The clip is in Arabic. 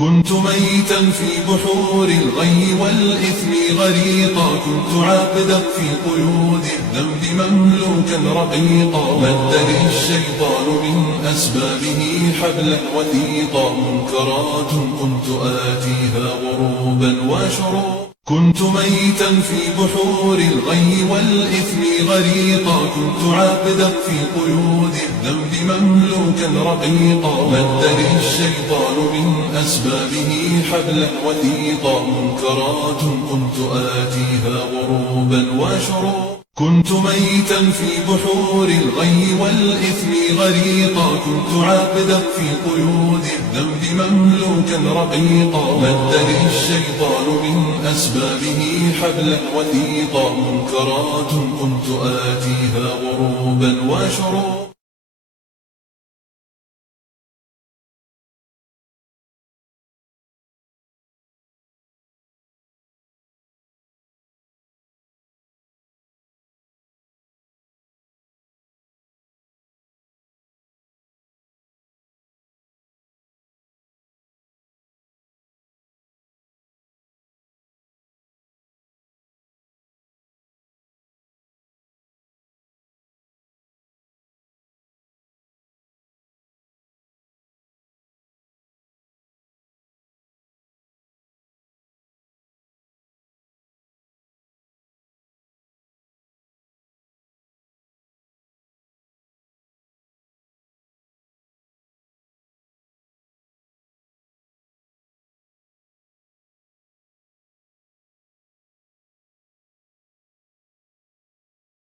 كنت ميتا في بحور الغي والإثم غريقا، كنت عابدا في قيود الذنب مملوكا رقيقا، مدني الشيطان من أسبابه حبلا وثيقا، منكرات كنت آتيها غروبا وشروقا. كنت ميتا في بحور الغي والإثم غريقا، كنت عابدا في قيود الذنب مملوكا رقيقا، مدني الشيطان من أسبابه حبلا وثيقا، منكرات كنت آتيها غروبا وشروقا. كنت ميتا في بحور الغي والإثم غريقا، كنت عابدا في قيود الذنب مملوكا رقيقا، مدني الشيطان من أسبابه حبلا وثيقا، منكرات كنت آتيها غروبا وشروقا.